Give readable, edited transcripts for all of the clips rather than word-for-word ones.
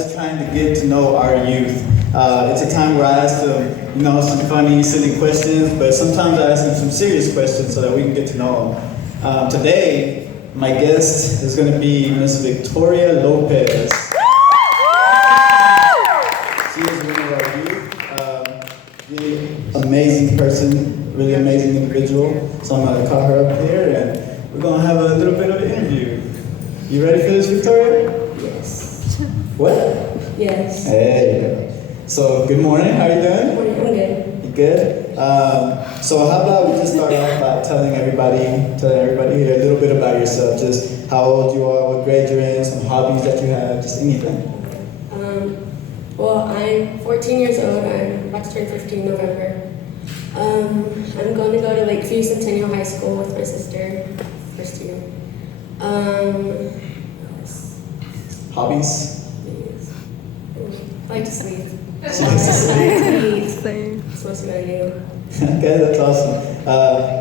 Trying to get to know our youth. It's a time where I ask them, some funny, silly questions, but sometimes I ask them some serious questions so that we can get to know them. Today, my guest is going to be Miss Victoria Lopez. She is one of our youth. Really amazing person, really amazing individual. So I'm going to call her up here and we're going to have a little bit of an interview. You ready for this, Victoria? Yes. What? Yes. There you go. So, good morning. How are you doing? I'm good. You good? So how about we just start off by telling everybody here a little bit about yourself, just how old you are, what grade you're in, some hobbies that you have, just anything. Well, I'm 14 years old. I'm about to turn 15 in November. I'm going to go to Lakeview Centennial High School with my sister, first year. What else? Hobbies? I like to sleep. She likes to sleep. Same. That's mostly what I do. Okay, that's awesome.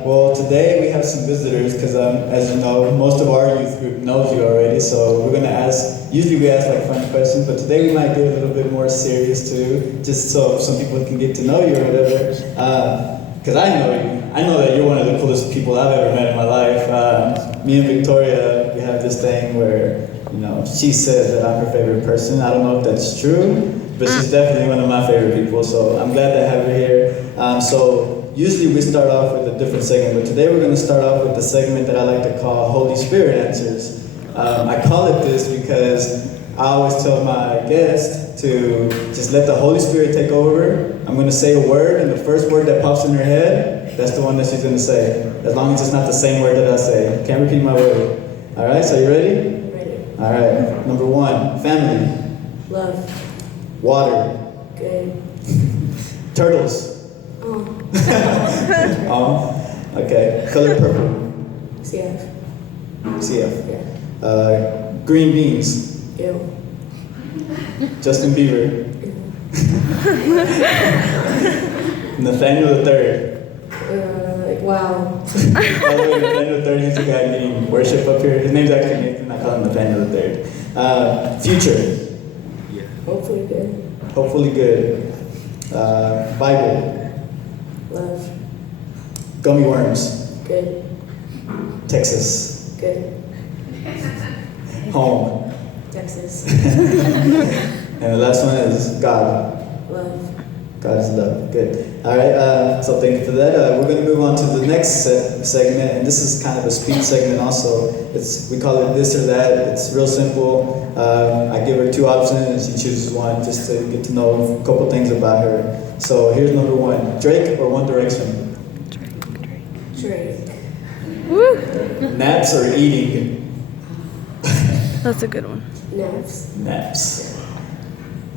Well, today we have some visitors because, as you know, most of our youth group knows you already. So we're going to ask, usually we ask like funny questions, but today we might get a little bit more serious too, just so some people can get to know you or whatever. Because I know you. I know that you're one of the coolest people I've ever met in my life. Me and Victoria, we have this thing where, she said that I'm her favorite person. I don't know if that's true, but she's definitely one of my favorite people, so I'm glad to have her here. So usually we start off with a different segment, but today we're going to start off with the segment that I like to call Holy Spirit Answers. I call it this because I always tell my guests to just let the Holy Spirit take over. I'm going to say a word, and the first word that pops in her head, that's the one that she's going to say, as long as it's not the same word that I say. Can't repeat my word. All right, so you ready? All right, number 1, family. Love. Water. Good. Turtles. Oh. Okay. Color purple. CF. CF. Yeah. Green beans. Ew. Justin Bieber. Ew. Nathaniel III. Wow. By the way, Nathaniel III is the guy named Worship up here. His name's actually Nathan. I call him Nathaniel III. Future. Hopefully good. Hopefully good. Bible. Love. Gummy worms. Good. Texas. Good. Home. Texas. And the last one is God. Love. God is love. Good. All right. So thank you for that. We're going to move on to the next segment, and this is kind of a speech segment. Also, we call it this or that. It's real simple. I give her 2 options, and she chooses one, just to get to know a couple things about her. So here's number 1: Drake or One Direction? Drake. Woo! Naps or eating? That's a good one. Naps. Naps.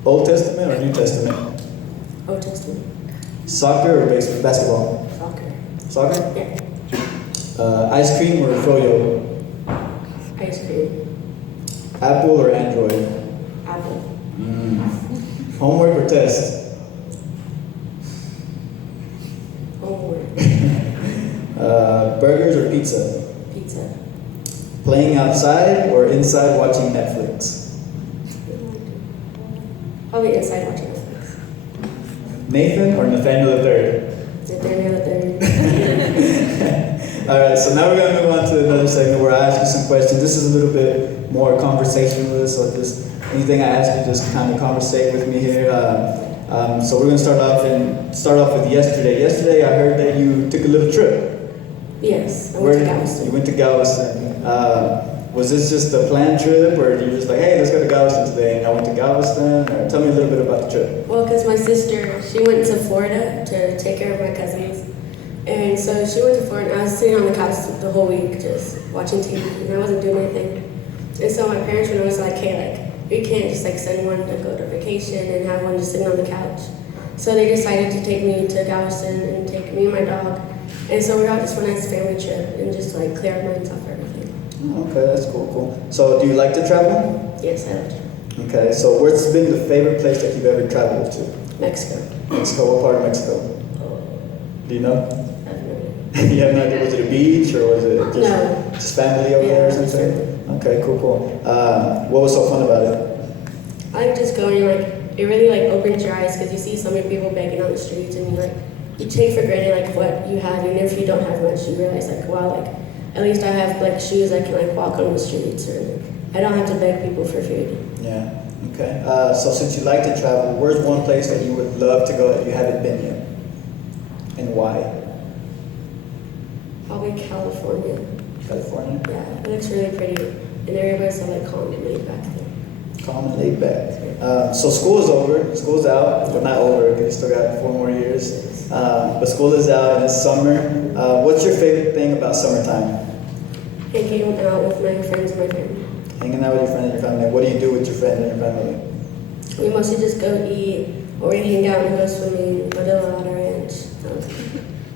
Old Testament or New Testament? Old Testament. Soccer or basketball? Soccer. Soccer? Yeah. Ice cream or froyo? Ice cream. Apple or Android? Apple. Homework or test? Homework. Burgers or pizza? Pizza. Playing outside or inside watching Netflix? Probably inside watching Netflix. Nathan or Nathaniel III? Nathaniel III. All right, so now we're going to move on to another segment where I ask you some questions. This is a little bit more conversationalist, so just anything I ask you, just kind of conversate with me here. So we're going to start off with yesterday. Yesterday, I heard that you took a little trip. Yes, I went to Galveston. You went to Galveston. Was this just a planned trip, or you were just like, hey, let's go to Galveston today, and I went to Galveston? Or tell me a little bit about the trip. Well, because my sister, she went to Florida to take care of my cousins. And so she went to Florida, and I was sitting on the couch the whole week just watching TV, and I wasn't doing anything. And so my parents were always like, hey, we can't just send one to go to vacation and have one just sitting on the couch. So they decided to take me to Galveston and take me and my dog. And so we all just went on this family trip and just clear our minds off everything. Oh, okay, that's cool. So do you like to travel? Yes, I love to. Okay, so what's been the favorite place that you've ever traveled to? Mexico. Mexico, what part of Mexico? Do you know? I have no idea. You have no idea, was it a beach or was it just family over there or just something? family. Okay, cool. What was so fun about it? I like just going, like, it really, like, opens your eyes because you see so many people begging on the streets and, like, you take for granted, like, what you have. Even if you don't have much, you realize, like, wow, like, at least I have, like, shoes I can, like, walk on the streets or, like, I don't have to beg people for food. Yeah. Okay. So since you like to travel, where's one place that you would love to go that you haven't been yet? And why? Probably California. California? Yeah, it looks really pretty. And everybody's so, like, calm and laid back there. Calm and laid back. So school is over, school's out, but not over because you still got 4 more years. But school is out and it's summer. What's your favorite thing about summertime? Hanging out with my friends and my family. Hanging out with your friends and your family. What do you do with your friends and your family? We mostly just go eat, or we hang out and go swimming, go to the Lotto Ranch.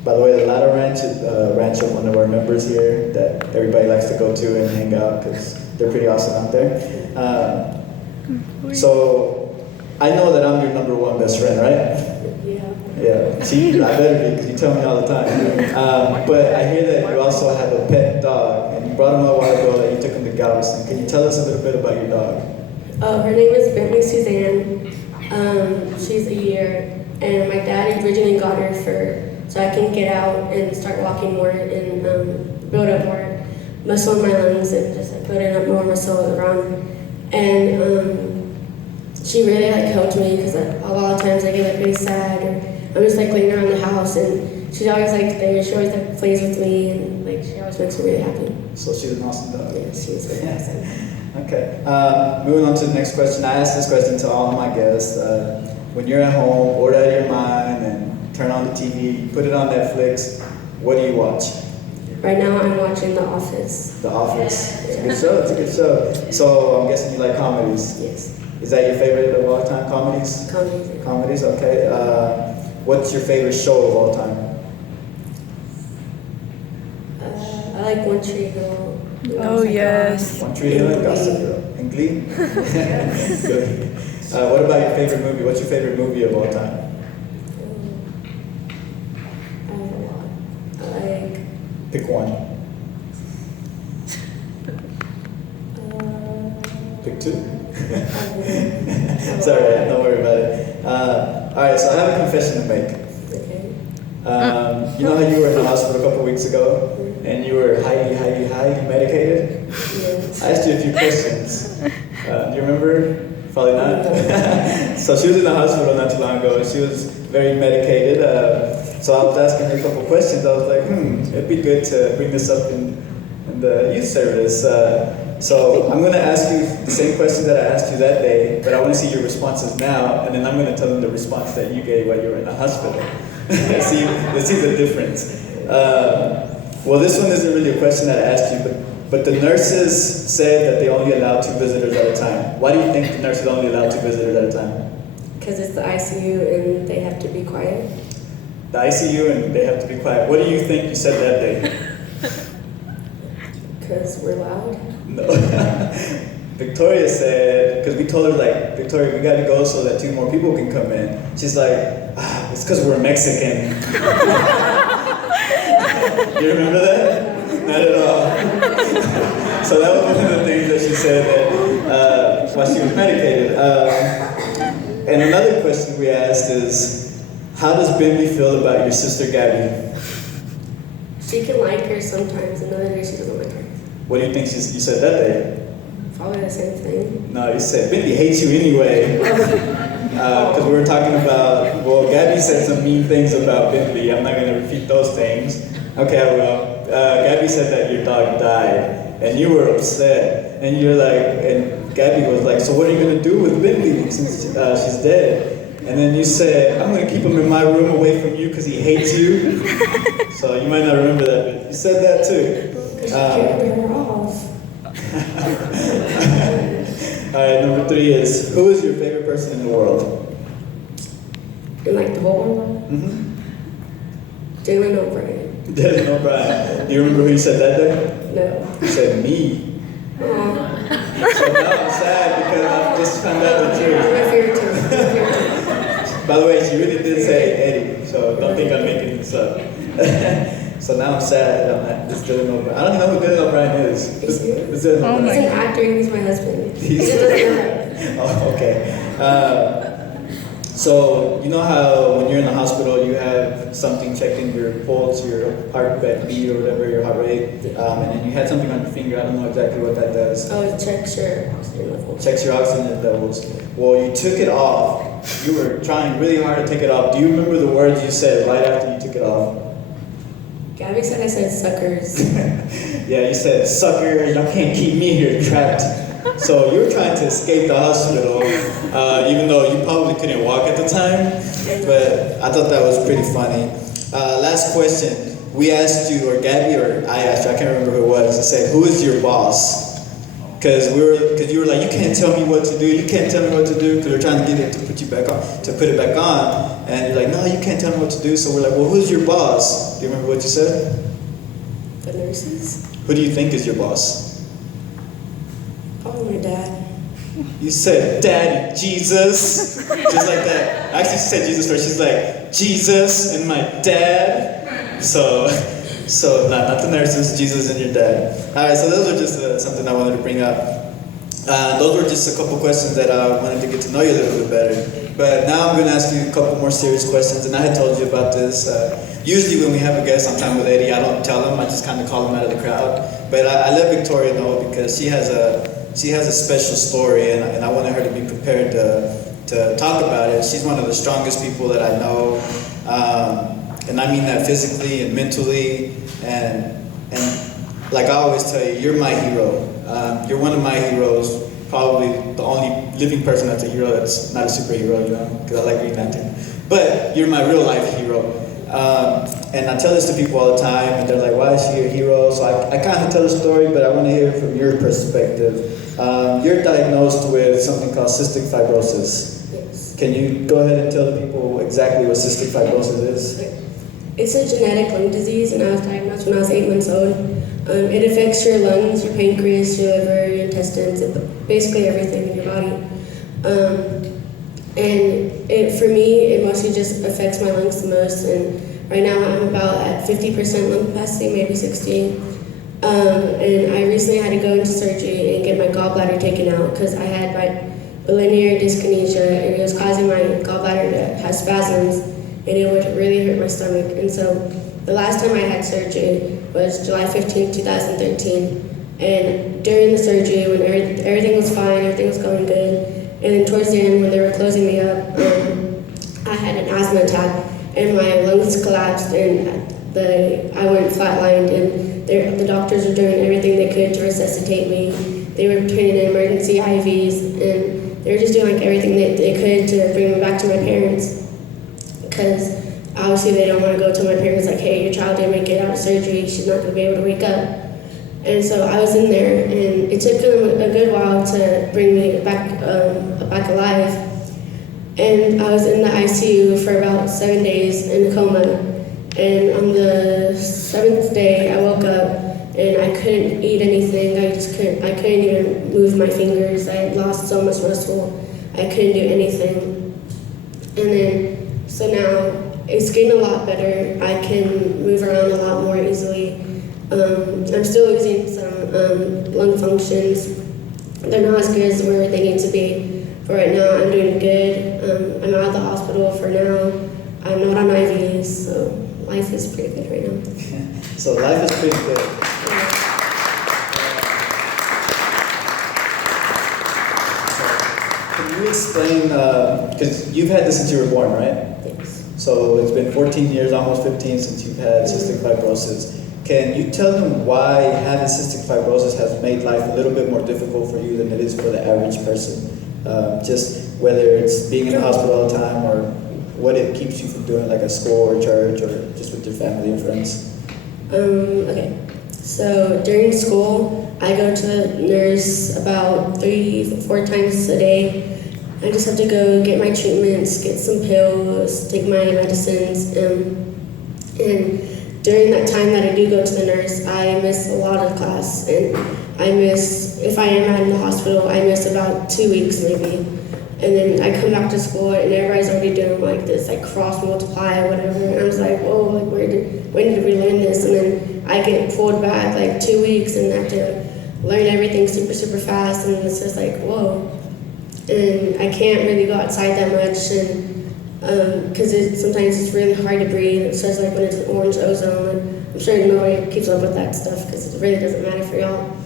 By the way, the Lotto Ranch is a ranch of one of our members here that everybody likes to go to and hang out because they're pretty awesome out there. So I know that I'm your number one best friend, right? Yeah. Yeah, see, I better be because you tell me all the time. But I hear that you also have a pet dog, and you brought him up a while ago that you took him to Galveston. Can you tell us a little bit about your dog? Her name is Bentley Suzanne. She's a year, and my dad originally got her so I can get out and start walking more and build up more muscle in my lungs and just like building up more muscle around. And she really like helped me because a lot of times I get like really sad or I'm just like laying around the house and she's always like there. She always like plays with me and like she always makes me really happy. So she's an awesome dog. Yeah, she's really awesome. Okay. Moving on to the next question. I ask this question to all of my guests. When you're at home, bored out of your mind, and turn on the TV, put it on Netflix, what do you watch? Right now I'm watching The Office. The Office. It's a good show. It's a good show. So I'm guessing you like comedies. Yes. Is that your favorite of all time? Comedies? Comedies. Comedies. Okay. What's your favorite show of all time? I like One Tree Hill. Oh, yes. One Tree Hill and Gossip Girl. And Glee? Good. What about your favorite movie? What's your favorite movie of all time? I like. Pick one. Pick two? It's alright, don't worry about it. Alright, so I have a confession to make. Okay. You know how you were in the hospital a couple weeks ago and you were highly medicated? Yes. I asked you a few questions. Do you remember? Probably not. So she was in the hospital not too long ago and she was very medicated. So I was asking her a couple questions. I was like, it'd be good to bring this up in the youth service. So I'm going to ask you the same questions that I asked you that day, but I want to see your responses now, and then I'm going to tell them the response that you gave while you were in the hospital. Let's see the difference. Well, this one isn't really a question that I asked you, but the nurses said that they only allow 2 visitors at a time. Why do you think the nurses only allow 2 visitors at a time? Because it's the ICU and they have to be quiet. The ICU and they have to be quiet. What do you think you said that day? Because we're loud. No. Victoria said, because we told her, like, Victoria, we got to go so that 2 more people can come in. She's like, it's because we're Mexican. You remember that? Not at all. So that was one of the things that she said that while she was medicated. And another question we asked is, how does Bentley feel about your sister Gabby? She can like her sometimes, and other days she doesn't like her. What do you think you said that day? Probably the same thing. No, you said Bentley hates you anyway. Because we were talking about, well, Gabby said some mean things about Bentley. I'm not going to repeat those things. Okay, I will. Gabby said that your dog died, and you were upset. And you're like, and Gabby was like, so what are you going to do with Bentley since she's dead? And then you said, I'm going to keep him in my room away from you because he hates you. So you might not remember that, but you said that too. Because she carried her off. All right, number 3 is, who is your favorite person in the world? In like the whole world? Mm-hmm. Dylan O'Brien. Dylan O'Brien. Do you remember who you said that day? No. You said me. Aww. So now I'm sad because I just found out the truth. My favorite too. By the way, she really did say Eddie, so don't think I'm making this up. So now I'm sad that I'm not. It's Dylan O'Brien. I don't even know who Dylan O'Brien is. It's Dylan Oh O'Brien. He's an actor and he's my husband. He's- He doesn't know that. Oh, okay. So you know how when you're in the hospital, you have something checking your pulse, your heart beat or whatever, your heart rate, and then you had something on your finger. I don't know exactly what that does. Oh, it checks your oxygen levels. Checks your oxygen levels. Well, you took it off. You were trying really hard to take it off. Do you remember the words you said right after you took it off? Gabby said I said suckers. Yeah, you said, "Sucker, y'all can't keep me here trapped." So you were trying to escape the hospital, even though you probably couldn't walk at the time. But I thought that was pretty funny. Last question. We asked you, or Gabby, or I asked you, I can't remember who it was, to say, who is your boss? Because you were like, you can't tell me what to do, you can't tell me what to do, because we're trying to get it to put you back on, to put it back on. And you're like, no, you can't tell me what to do. So we're like, well, who's your boss? Do you remember what you said? The nurses? Who do you think is your boss? Probably my dad. You said, Daddy, Jesus. Just like that. Actually, she said Jesus first. She's like, Jesus and my dad. So not the nurses, Jesus and your dad. All right, so those were just something I wanted to bring up. Those were just a couple questions that I wanted to get to know you a little bit better. But now I'm going to ask you a couple more serious questions, and I had told you about this. Usually when we have a guest on Time with Eddie, I don't tell them, I just kind of call them out of the crowd. But I let Victoria know because she has a special story, and I wanted her to be prepared to talk about it. She's one of the strongest people that I know, and I mean that physically and mentally, and like I always tell you, you're my hero. You're one of my heroes, probably the only living person that's a hero that's not a superhero, you know, because I like Green Lantern. But you're my real life hero. And I tell this to people all the time, and they're like, why is she a hero? So I kind of tell the story, but I want to hear it from your perspective. You're diagnosed with something called cystic fibrosis. Yes. Can you go ahead and tell the people exactly what cystic fibrosis is? It's a genetic lung disease, and I was diagnosed when I was 8 months old. It affects your lungs, your pancreas, your liver, your intestines, basically everything in your body. And for me, it mostly just affects my lungs the most. And right now, I'm about at 50% lung capacity, maybe 60. And I recently had to go into surgery and get my gallbladder taken out because I had my bilinear dyskinesia, and it was causing my gallbladder to have spasms, and it would really hurt my stomach. And so the last time I had surgery was July 15, 2013. And during the surgery, when everything was fine, everything was going good, and then towards the end, when they were closing me up, I had an asthma attack, and my lungs collapsed, and I went flatlined, and the doctors were doing everything they could to resuscitate me. They were putting in emergency IVs, and they were just doing like everything that they could to bring me back to my parents, because obviously they don't want to go to my parents like, hey, your child didn't make it out of surgery, she's not going to be able to wake up. And so I was in there, and it took them a good while to bring me back alive. And I was in the ICU for about 7 days in a coma. And on the 7th day, I woke up, and I couldn't eat anything. I couldn't even move my fingers. I had lost so much muscle. I couldn't do anything. And then, so now it's getting a lot better. I can move around a lot more easily. I'm still losing some lung functions. They're not as good as where they need to be. But right now, I'm doing good. I'm out of the hospital for now. I'm not on IVs, so life is pretty good right now. So life is pretty good. Can you explain, because you've had this since you were born, right? Yes. So it's been 14 years, almost 15, since you've had cystic fibrosis. Can you tell them why having cystic fibrosis has made life a little bit more difficult for you than it is for the average person? Just whether it's being in the hospital all the time, or what it keeps you from doing, like at school or church, or just with your family and friends? Okay. So during school, I go to the nurse about 3-4 times a day. I just have to go get my treatments, get some pills, take my medicines, and during that time that I do go to the nurse, I miss a lot of class, and I miss, if I am in the hospital, I miss about 2 weeks maybe. And then I come back to school, and everybody's already doing like this, like cross multiply or whatever, and I was like, whoa, like when did we learn this? And then I get pulled back like 2 weeks, and I have to learn everything super, super fast, and it's just like, whoa. and I can't really go outside that much, and because sometimes it's really hard to breathe, especially like when it's orange ozone. And I'm sure nobody keeps up with that stuff because it really doesn't matter for y'all.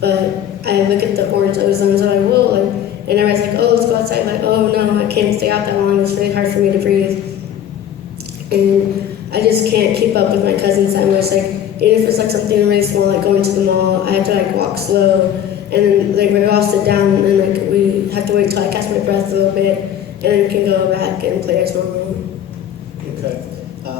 But I look at the orange ozone, so I will, and everybody's like, oh, let's go outside. I'm like, oh no, I can't stay out that long. It's really hard for me to breathe, and I just can't keep up with my cousins that much. Like, even if it's like something really small, like going to the mall, I have to like walk slow, and then like we all sit down, and like we have to wait till I catch my breath a little bit, and then we can go back and play as normal. Okay.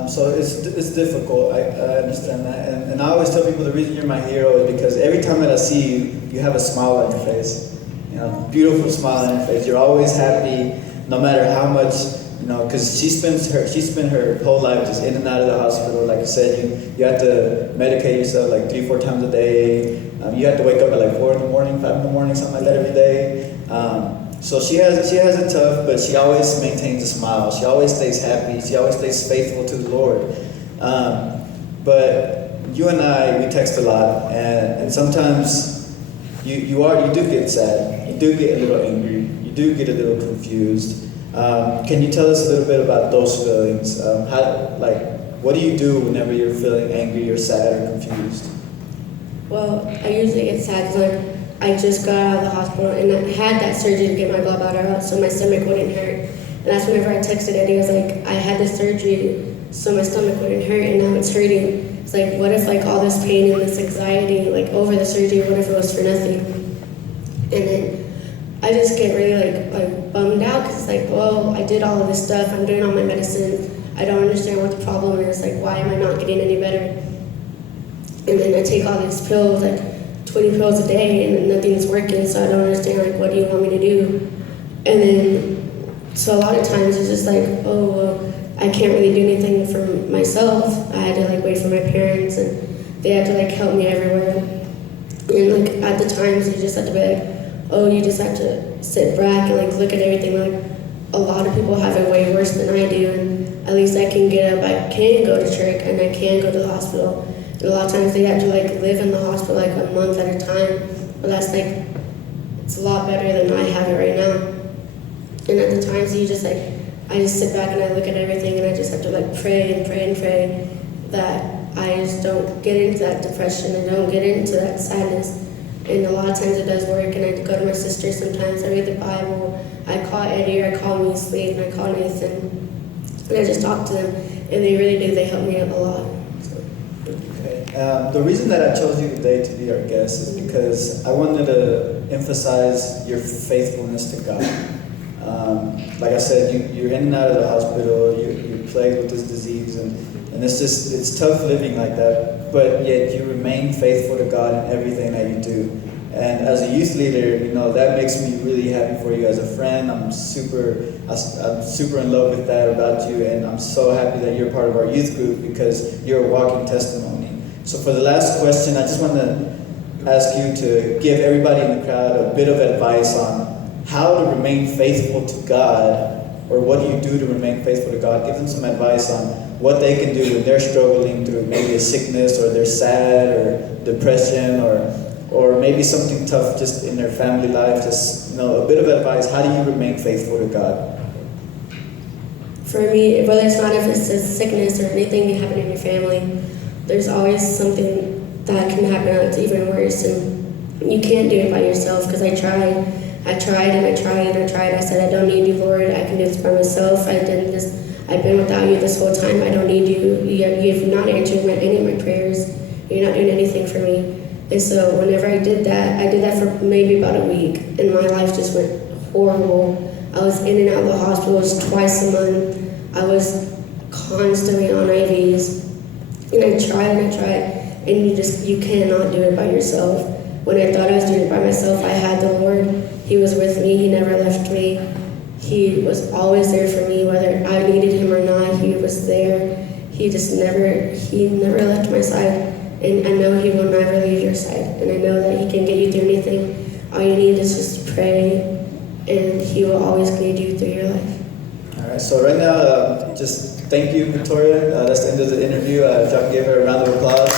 So it's difficult. I understand that, and I always tell people the reason you're my hero is because every time that I see you, you have a smile on your face. You know, beautiful smile on your face. You're always happy, no matter how much. You know, because she spent her whole life just in and out of the hospital. Like you said, you have to medicate yourself like 3-4 times a day. You have to wake up at like 4 in the morning, 5 in the morning, something like that every day. So she has it tough, but she always maintains a smile. She always stays happy. She always stays faithful to the Lord. But you and I, we text a lot, and sometimes you do get sad. You do get a little angry. You do get a little confused. Can you tell us a little bit about those feelings? What do you do whenever you're feeling angry or sad or confused? Well, I usually get sad because I just got out of the hospital and I had that surgery to get my gallbladder out so my stomach wouldn't hurt. And that's whenever I texted Eddie, I was like, I had the surgery so my stomach wouldn't hurt, and now it's hurting. It's like, what if like all this pain and this anxiety like over the surgery, what if it was for nothing? And then I just get really like bummed out because it's like, well, I did all of this stuff, I'm doing all my medicine, I don't understand what the problem is, like why am I not getting any better? And then I take all these pills, like 20 pills a day, and nothing's working, so I don't understand, like, what do you want me to do? And then, so a lot of times it's just like, oh, well, I can't really do anything for myself. I had to like wait for my parents, and they had to like help me everywhere. And like at the times you just have to be like, oh, you just have to sit back and like look at everything. Like a lot of people have it way worse than I do, and at least I can get up, I can go to church, and I can go to the hospital. And a lot of times they have to like live in the hospital like a month at a time, but that's like, it's a lot better than I have it right now. And at the times you just like, I just sit back and I look at everything, and I just have to like pray and pray and pray that I just don't get into that depression and don't get into that sadness. And a lot of times it does work, and I go to my sister sometimes, I read the Bible, I call Eddie, or I call Measley, and I call Nathan, and I just talk to them, and they really do, they help me out a lot. The reason that I chose you today to be our guest is because I wanted to emphasize your faithfulness to God. Like I said, you're in and out of the hospital, you're plagued with this disease, and it's tough living like that, but yet you remain faithful to God in everything that you do. And as a youth leader, you know, that makes me really happy for you. As a friend, I'm super in love with that about you, and I'm so happy that you're part of our youth group because you're a walking testimony. So for the last question, I just want to ask you to give everybody in the crowd a bit of advice on how to remain faithful to God, or what do you do to remain faithful to God? Give them some advice on what they can do when they're struggling through maybe a sickness, or they're sad, or depression, or maybe something tough just in their family life. Just, you know, a bit of advice. How do you remain faithful to God? For me, whether it's not if it's a sickness or anything happening in your family, there's always something that can happen that's even worse, and you can't do it by yourself. Because I tried and I tried and I tried. I said, I don't need you, Lord. I can do this by myself. I've been without you this whole time. I don't need you. You've not answered any of my prayers. You're not doing anything for me. And so whenever I did that for maybe about a week, and my life just went horrible. I was in and out of the hospitals twice a month. I was constantly on IVs. And I tried, and you cannot do it by yourself. When I thought I was doing it by myself, I had the Lord. He was with me, He never left me. He was always there for me, whether I needed Him or not, He was there. He never left my side. And I know He will never leave your side. And I know that He can get you through anything. All you need is just pray, and He will always lead you through your life. All right, so right now, just thank you, Victoria. That's the end of the interview. If y'all can give her a round of applause.